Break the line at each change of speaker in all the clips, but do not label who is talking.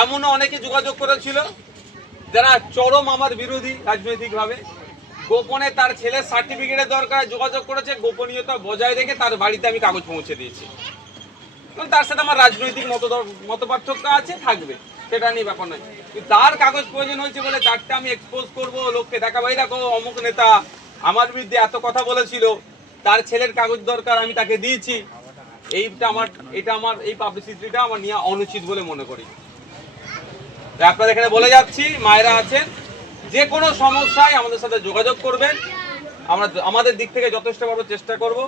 এমনও অনেকে যোগাযোগ করেছিল যারা চরম আমার বিরোধী রাজনৈতিকভাবে। গোপনে তার ছেলের সার্টিফিকেটের দরকার যোগাযোগ করেছে, গোপনীয়তা বজায় রেখে তার বাড়িতে আমি কাগজ পৌঁছে দিয়েছি। তার সাথে আমার রাজনৈতিক মত মত পার্থক্য আছে, থাকবে। সেটা নিয়ে ব্যাপার নয়। তার কাগজ প্রয়োজন হয়েছে বলে তারটা আমি এক্সপোজ করব, লোককে দেখাবো। এই দেখো, অমুক নেতা আমার বিরুদ্ধে এত কথা বলেছিল, তার ছেলের কাগজ দরকার, আমি তাকে দিয়েছি। এইটা আমার এটা আমার এই পাবলিসিটিটা আমার নিয়ে অনুচিত বলে মনে করি। আপনাদের এখানে বলে যাচ্ছি, মায়েরা আছেন, যে কোনো সমস্যায় আমাদের সাথে যোগাযোগ করবেন। আমরা আমাদের দিক থেকে যথেষ্ট ভাবে চেষ্টা করব।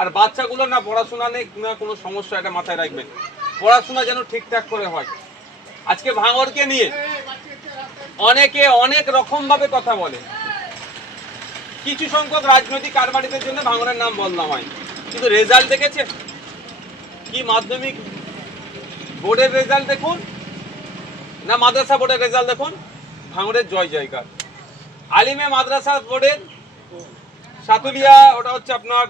আর বাচ্চাগুলো না পড়াশোনা নেই, না কোনো সমস্যা এটা মাথায় রাখবেন। পড়াশোনা যেন ঠিকঠাক করে হয়। আজকে ভাঙরকে নিয়ে অনেকে অনেক রকম ভাবে কথা বলে। কিছু সংখ্যক রাজনৈতিক কারবারিদের জন্য ভাঙরের নাম বদনাম হয়। কিন্তু রেজাল্ট দেখেছেন? কি মাধ্যমিক বোর্ডের রেজাল্ট দেখুন? না মাদ্রাসা বোর্ডের রেজাল্ট দেখুন। ভাঙড়ের জয় জয়কার আলিমে মাদ্রাসা বোর্ডের সাতুলিয়া ওটা হচ্ছে আপনার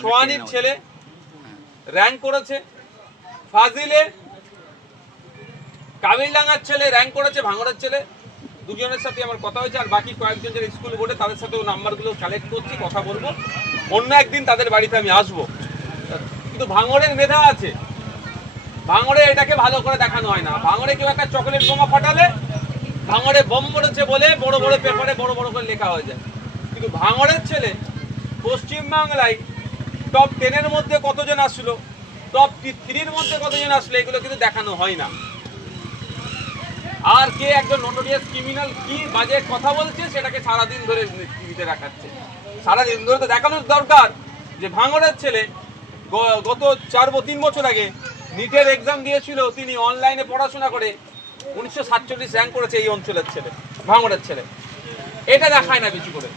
সোয়ানির ছেলে। র্যাঙ্ক করেছে। ফাজিলে কাবিলডাঙ্গার ছেলে র্যাঙ্ক করেছে ভাঙড়ের ছেলে। দুজনের সাথে আমার কথা হয়েছে আর বাকি কয়েকজন যারা স্কুল বোর্ডে তাদের সাথেও নাম্বারগুলো কালেক্ট করছি কথা বলব। অন্য একদিন তাদের বাড়িতে আমি আসব। কিন্তু ভাঙড়ের মেধা আছে। ভাঙড়ে এটাকে ভালো করে দেখানো হয় না। ভাঙড়ে কেউ একটা চকলেট বোমা ফাটালে, ভাঙড়ে বোম পড়েছে বলে বড় বড় পেপারে বড় বড় করে লেখা হয়ে যায় কিন্তু ভাঙড়ের ছেলে পশ্চিমবাংলায় টপ টেনের মধ্যে কতজন আসলো টপ থ্রির মধ্যে কতজন আসলো এগুলো কিন্তু দেখানো হয় না। আর কে একজন নোটোরিয়াস ক্রিমিনাল কি বাজে কথা বলছে, সেটাকে সারাদিন ধরে টিভিতে দেখাচ্ছে। সারাদিন ধরে তো দেখানোর দরকার যে ভাঙড়ের ছেলে গত চার তিন বছর আগে নিটের এক্সাম দিয়েছিল, তিনি অনলাইনে পড়াশোনা করে উনিশশো সাতচল্লিশ র্যাঙ্ক করেছে এই অঞ্চলের ছেলে, ভাঙড়ের ছেলে। এটা দেখায় না বেশি করে।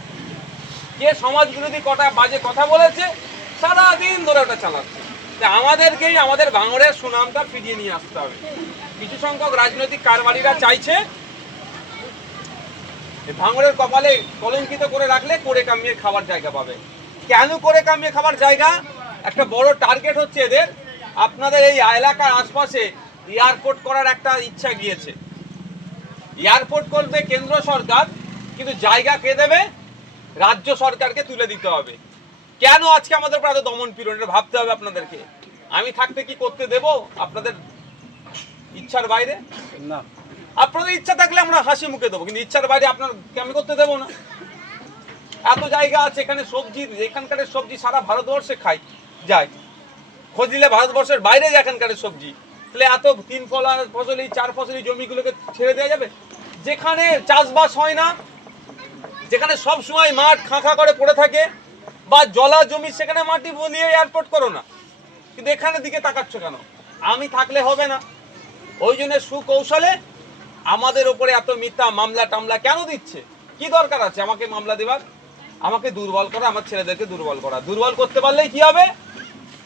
কে সমাজ বিরোধী কটা বাজে কথা বলেছে, সারাদিন ধরে ওটা চালাচ্ছে। আমাদেরকেই আমাদের ভাঙড়ের সুনামটা ফিরিয়ে নিয়ে আসতে হবে। কিছু সংখ্যক রাজনৈতিক কারবারিরা চাইছে ভাঙড়ের কপালে কলঙ্কিত করে রাখলে করে কামিয়ে খাবার জায়গা পাবে। কেন করে কামিয়ে খাবার জায়গা? একটা বড় টার্গেট হচ্ছে এদের আপনাদের এই এলাকার আশপাশে এয়ারপোর্ট করার একটা ইচ্ছা গিয়েছে। এয়ারপোর্ট করবে কেন্দ্র সরকার কিন্তু জায়গা কে দেবে? রাজ্য সরকারকে তুলে দিতে হবে। কেন আজকে আমাদের উপর এত দমন পীড়ন? এটা ভাবতে হবে আপনাদেরকে। আমি থাকতে কি করতে দেব আপনাদের ইচ্ছার বাইরে?
না।
আপনাদের ইচ্ছা থাকলে আমরা হাসি মুখে দেবো কিন্তু ইচ্ছার বাইরে আপনার আমি করতে দেবো না? এত জায়গা আছে এখানে সবজি এখানকার সবজি সারা ভারতবর্ষে খাই যায়। খোঁজ নিলে ভারতবর্ষের বাইরে যায় এখানকার সবজি। তাহলে এত তিন ফলা ফসলি চার ফসলি জমিগুলোকে ছেড়ে দেওয়া যাবে? যেখানে চাষবাস হয় না, যেখানে সব সময় মাঠ খাঁখা করে পড়ে থাকে, বা জলা জমি, সেখানে মাটি বলিয়ে এয়ারপোর্ট করো না। কিন্তু এখানে দিকে তাকাচ্ছ কেন? আমি থাকলে হবে না। ওই জন্য সুকৌশলে আমাদের ওপরে এত মিথ্যা মামলা টামলা কেন দিচ্ছে? কি দরকার আছে? আমাকে মামলা দেবার? আমাকে দুর্বল করা, আমার ছেলেদেরকে দুর্বল করা। দুর্বল করতে পারলেই কি হবে?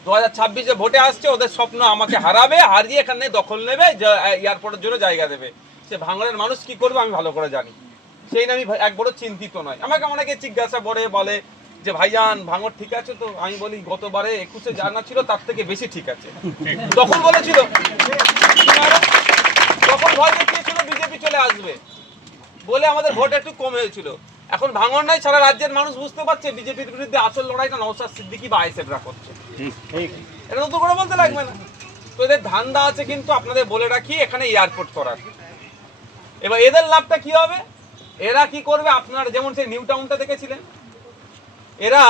দু হাজার ছাব্বিশে ভোটে আসছে, ওদের স্বপ্ন আমাকে হারাবে, হারিয়ে এখানে দখল নেবে এয়ারপোর্টের জন্য জায়গা দেবে। সে ভাঙড়ের মানুষ কি করবে আমি ভালো করে জানি। সেই নিয়ে আমি এক বড় চিন্তিত নয়। আমাকে অনেকে জিজ্ঞাসা করে, বলে যে, ভাইজান, ভাঙড় ঠিক আছে তো? আমি বলি, গতবারে একুশে জানা ছিল, তার থেকে বেশি ঠিক আছে। তখন বলেছিল, তখন ভয় দেখিয়েছিল, বিজেপি চলে আসবে। বলে আমাদের ভোট একটু কম হয়েছিল এখন ভাঙন নাই সারা রাজ্যের মানুষ বুঝতে পারছে বিজেপির বিরুদ্ধে আসল লড়াইটা নওসাদ সিদ্দিকি বা আইসেফরা করছে। এটা নতুন করে বলতে লাগবে না। তো এদের ধান্দা আছে কিন্তু আপনাদের বলে রাখি এখানে এয়ারপোর্ট করার। এবার এদের লাভটা কি হবে? এরা কি করবে? আপনার যেমন সেই নিউ টাউনটা দেখেছিলেন। এরা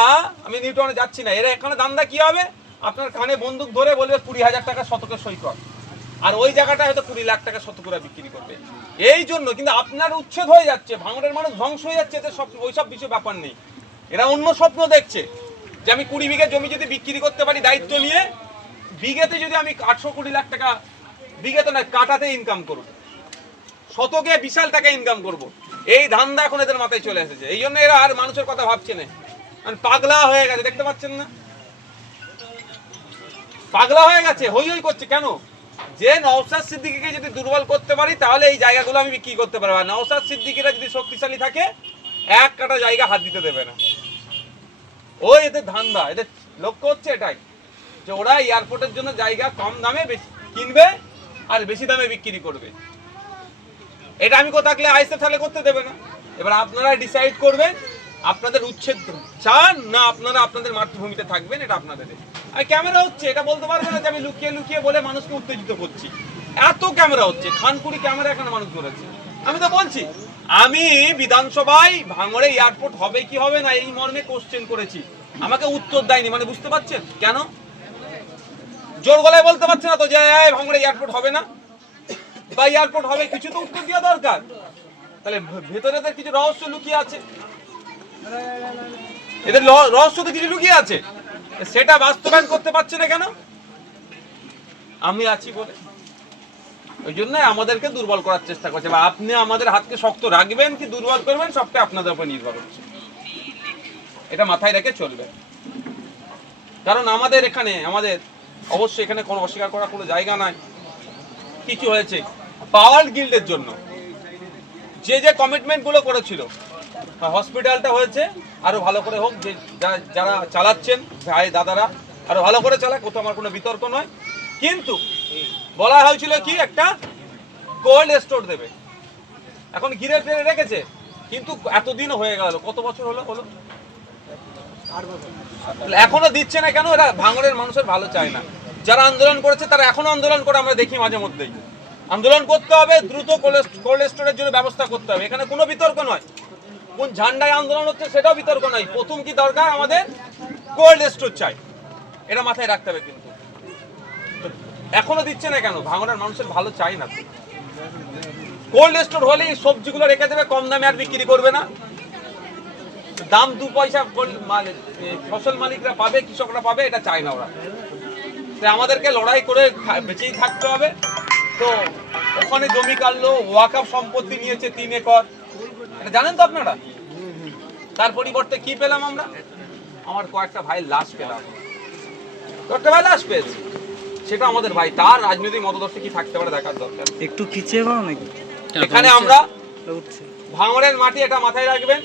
আমি নিউ টাউনে যাচ্ছি না এরা এখানে ধান্দা কি হবে? আপনার কানে বন্দুক ধরে বলবে কুড়ি হাজার টাকা শতকের সই কর আর ওই জায়গাটা হয়তো কুড়ি লাখ টাকা শতকরা বিক্রি করবে। এই জন্য কিন্তু আপনার উচ্ছেদ হয়ে যাচ্ছে, ভাঙড়ের মানুষ ধ্বংস হয়ে যাচ্ছে, এদের সব, ওইসব ব্যাপার নেই। এরা অন্য স্বপ্ন দেখছে যে আমি কুড়ি বিঘা জমি যদি বিক্রি করতে পারি দায়িত্ব নিয়ে, বিঘেতে যদি আমি আটশো কুড়ি লাখ টাকা, বিঘেতে নয়, কাটাতে ইনকাম করব। শতকে বিশাল টাকা ইনকাম করব। এই ধান্দা এখন এদের মাথায় চলে এসেছে। এই জন্য এরা আর মানুষের কথা ভাবছে না। মানে পাগলা হয়ে গেছে, দেখতে পাচ্ছেন না? পাগলা হয়ে গেছে, হই হই করছে, কেন? যে নওসাদ সিদ্দিকিকে যদি দুর্বল করতে পারি, তাহলে এই জায়গাগুলো আমি বিক্রি করতে পারব। আর নওসাদ সিদ্দিকিরা যদি শক্তিশালী থাকে, এক কাটা জায়গা হাত দিতে দেবে না। ও এদের ধান্দা, এদের লক্ষ্য হচ্ছে এটাই, যে ওরা এয়ারপোর্টের জন্য জায়গা কম দামে বেশি কিনবে আর বেশি দামে বিক্রি করবে। এটা আমি থাকলে আইসে তাহলে করতে দেবে না। এবার আপনারা ডিসাইড করবেন আপনাদের উচ্ছেদ চান না আপনারা আপনাদের মাতৃভূমিতে থাকবেন, এটা আপনাদের আর ক্যামেরা হচ্ছে, এটা বলতে পারবে না যে আমি লুকিয়ে লুকিয়ে বলে মানুষকে উত্তেজিত করছি। এত ক্যামেরা হচ্ছে, খানকুড়ি ক্যামেরা এখানে মানুষ ধরেছে। আমি তো বলছি, আমি বিধানসভায় ভাঙড়ে এয়ারপোর্ট হবে কি হবে না, এই মর্মে কোশ্চেন করেছি। আমাকে উত্তর দেয়নি মানে বুঝতে পারছেন? কেন? জোর গলায় বলতে পারছে না তো যে ভাঙড়ে এয়ারপোর্ট হবে না? বা এয়ারপোর্ট হবে, কিছু তো উত্তর দেওয়া দরকার। তাহলে ভেতরে কিছু রহস্য লুকিয়ে আছে। এদের রহস্য তো কিছু লুকিয়ে আছে। সেটা বাস্তবায়ন করতে পারছে না কেন? আমি আছি বলে। ওই জন্য আমাদেরকে দুর্বল করার চেষ্টা করছে। বা আপনি আমাদের হাতকে শক্ত রাখবেন কি দুর্বল করবেন, সবটা আপনাদের উপর নির্ভর হচ্ছে এটা মাথায় রেখে চলবে। কারণ আমাদের এখানে, আমাদের অবশ্যই এখানে কোনো অস্বীকার করার কোনো জায়গা নাই। কিছু হয়েছে। পাওয়ার গিল্ডের জন্য। যে যে কমিটমেন্টগুলো করেছিল হসপিটালটা হয়েছে। আরও ভালো করে হোক, যে যারা চালাচ্ছেন, ভাই, দাদারা, আরও ভালো করে চালাক কোথাও আমার কোনো বিতর্ক নয়। কিন্তু বলা হয়েছিল কি, একটা কোল্ড স্টোর দেবে। এখন ঘিরে ফিরে রেখেছে, কিন্তু এতদিন হয়ে গেল, কত বছর হলো হলো এখনও দিচ্ছে না কেন? এরা ভাঙড়ের মানুষের ভালো চায় না। যারা আন্দোলন করেছে, তারা এখনও আন্দোলন করে, আমরা দেখি মাঝে মধ্যেই। আন্দোলন করতে হবে, দ্রুত কোল্ড স্টোরের জন্য ব্যবস্থা করতে হবে। এখানে কোনো বিতর্ক নয়। কোন ঝান্ডায় আন্দোলন হচ্ছে সেটাও বিতর্ক নয়। প্রথম কি দরকার? আমাদের কোল্ড স্টোর চাই। এটা মাথায় রাখতে হবে কিন্তু। এখনও দিচ্ছে না কেন? ভাঙড়ের মানুষের ভালো চাই না। কোল্ড স্টোর হলেই সবজিগুলো রেখে দেবে, কম দামে আর বিক্রি করবে না। দাম দু পয়সা ফসল মালিকরা পাবে, কৃষকরা পাবে, এটা চায় না ওরা। আমাদেরকে লড়াই করে বেঁচেই থাকতে হবে। তো ওখানে জমি কাটলো ওয়াকাফ সম্পত্তি নিয়েছে তিন একর। জানেন তো আপনারা? তার পরিবর্তে কি পেলাম আমরা? আমার কয়েকটা ভাই লাশ পেলাম। কয়েকটা ভাই লাশ পেয়েছে। সেটা আমাদের ভাই। তার রাজনৈতিক মতদর্শী কি থাকতে পারে দেখার দরকার?
একটু পিছিয়ে করো নাকি?
এখানে আমরা
উঠছে।
ভাঙড়ের মাটি এটা মাথায় রাখবেন।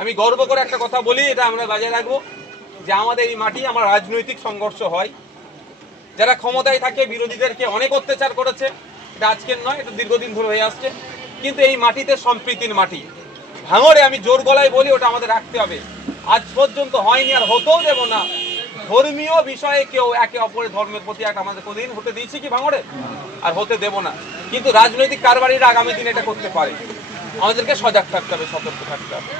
আমি গর্ব করে একটা কথা বলি এটা আমরা বাজায় রাখব যে আমাদের এই মাটি আমার রাজনৈতিক সংঘর্ষ হয়। যারা ক্ষমতায় থাকে বিরোধীদেরকে অনেক অত্যাচার করেছে। এটা আজকের নয় এটা দীর্ঘদিন ধরে হয়ে আসছে। কিন্তু এই মাটিতে সম্প্রীতির মাটি। ভাঙড়ে আমি জোর গলায় বলি, ওটা আমাদের রাখতে হবে। আজ পর্যন্ত হয়নি আর হতেও দেব না। ধর্মীয় বিষয়ে কেউ একে অপরের ধর্মের প্রতি একটা আমাদের কোনদিন হতে দিয়েছি কি ভাঙড়ে? আর হতে দেব না। কিন্তু রাজনৈতিক কারবারিরা আগামী দিনে এটা করতে পারে। আমাদেরকে সজাগ থাকতে হবে, সতর্ক থাকতে হবে।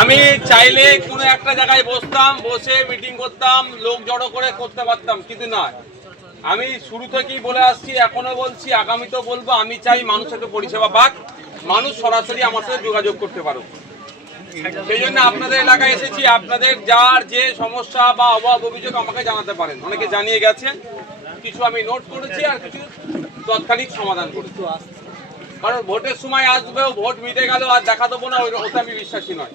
আমি চাইলে কোনো একটা জায়গায় বসতাম, বসে মিটিং করতাম, লোক জড়ো করে করতে পারতাম, কিন্তু না। আমি শুরু থেকেই বলে আসছি, এখনও বলছি, আগামীতেও বলব, আমি চাই মানুষকে পরিষেবা পাক। মানুষ সরাসরি আমার সাথে যোগাযোগ করতে পারুক সেই জন্য আপনাদের এলাকায় এসেছি, আপনাদের যার যে সমস্যা বা অভাব, অভিযোগ আমাকে জানাতে পারেন। অনেকে জানিয়ে গেছেন কিছু আমি নোট করেছি আর কিছু তৎক্ষণিক সমাধান করেছি। কারণ ভোটের সময় আসবে ভোট মিটে গেল আর দেখা দেবো না, ওই- ওতে আমি বিশ্বাসী নয়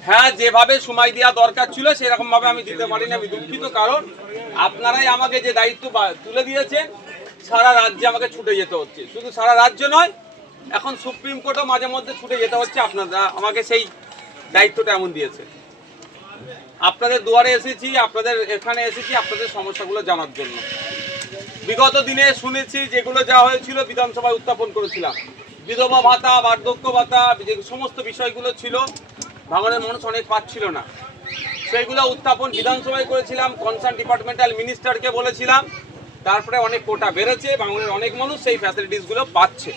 হ্যাঁ যেভাবে সময় দেওয়া দরকার ছিল সেরকম ভাবে আমি দিতে পারিনি। আমি দুঃখিত, কারণ আপনারাই আমাকে যে দায়িত্ব তুলে দিয়েছেন, সারা রাজ্যে আমাকে ছুটে যেতে হচ্ছে। শুধু সারা রাজ্য নয় এখন সুপ্রিম কোর্টও মাঝে মধ্যে ছুটে যেতে হচ্ছে আপনারা, আমাকে সেই দায়িত্বটা এমন দিয়েছে। আপনাদের দুয়ারে এসেছি, আপনাদের এখানে এসেছি, আপনাদের সমস্যাগুলো জানার জন্য। বিগত দিনে শুনেছি যেগুলো যা হয়েছিল, বিধানসভায় উত্থাপন করেছিলাম। বিধবা ভাতা, বার্ধক্য ভাতা, যে সমস্ত বিষয়গুলো ছিল, ভাঙনের মানুষ অনেক পাচ্ছিল না। সেইগুলো উত্থাপন বিধানসভায় করেছিলাম কনসার্ন ডিপার্টমেন্টাল মিনিস্টারকে বলেছিলাম। তারপরে অনেক কোটা বেড়েছে বাংলার অনেক মানুষ সেই ফ্যাসিলিটিসগুলো পাচ্ছে।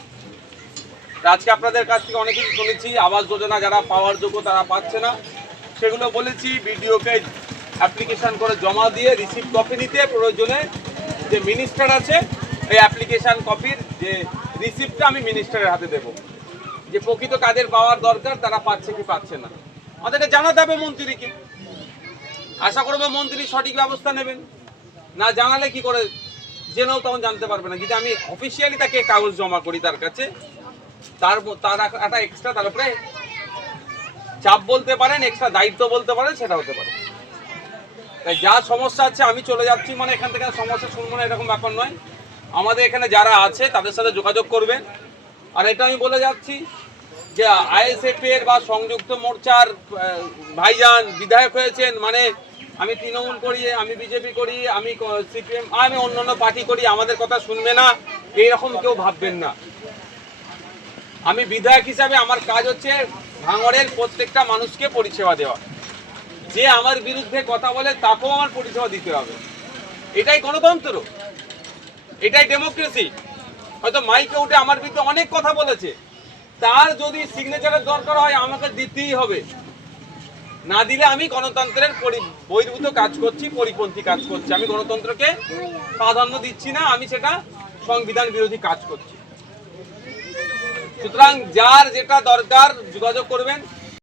আজকে আপনাদের কাছ থেকে অনেক কিছু শুনেছি, আবাস যোজনা যারা পাওয়ার যোগ্য তারা পাচ্ছে না। সেগুলো বলেছি বিডিওকে অ্যাপ্লিকেশান করে জমা দিয়ে রিসিভ কপি নিতে প্রয়োজনে যে মিনিস্টার আছে, এই অ্যাপ্লিকেশান কপির যে রিসিপ্টটা আমি মিনিস্টারের হাতে দেব। যে প্রকৃত কাজের পাওয়ার দরকার, তারা পাচ্ছে কি পাচ্ছে না। আমাদেরকে জানাতে হবে মন্ত্রীকে। আশা করব মন্ত্রী সঠিক ব্যবস্থা নেবেন। না জানালে কি করে? জেনেও তখন জানতে পারবে না। যদি আমি অফিসিয়ালি তাকে কাগজ জমা করি তার কাছে। তার একটা এক্সট্রা তার উপরে চাপ বলতে পারেন এক্সট্রা দায়িত্ব বলতে পারেন, সেটা হতে পারে। তাই যা সমস্যা আছে, আমি চলে যাচ্ছি মানে এখান থেকে সমস্যা শুনব না, এরকম ব্যাপার নয়। আমাদের এখানে যারা আছে, তাদের সাথে যোগাযোগ করবেন। আর এটা আমি বলে যাচ্ছি যে আইএসএফ এর বা সংযুক্ত মোর্চার ভাইজান বিধায়ক হয়েছেন মানে আমি তৃণমূল করি, আমি বিজেপি করি, আমি সিপিএম, আমি অন্য অন্য পার্টি করি, আমাদের কথা শুনবে না, এইরকম কেউ ভাববেন না। আমি বিধায়ক হিসাবে আমার কাজ হচ্ছে ভাঙড়ের প্রত্যেকটা মানুষকে পরিষেবা দেওয়া। যে আমার বিরুদ্ধে কথা বলে তাকেও আমার পরিষেবা দিতে হবে। এটাই গণতন্ত্র। এটাই ডেমোক্রেসি হয়তো মাইকে উঠে আমার বিরুদ্ধে অনেক কথা বলেছে। তার যদি সিগনেচারের দরকার হয়, আমাকে দিতেই হবে। না দিলে আমি গণতন্ত্রের বহির্ভূত কাজ করছি, পরিপন্থী কাজ করছি। আমি গণতন্ত্রকে প্রাধান্য দিচ্ছি না, আমি সেটা সংবিধান বিরোধী কাজ করছি। সুতরাং যার যেটা দরকার যোগাযোগ করবেন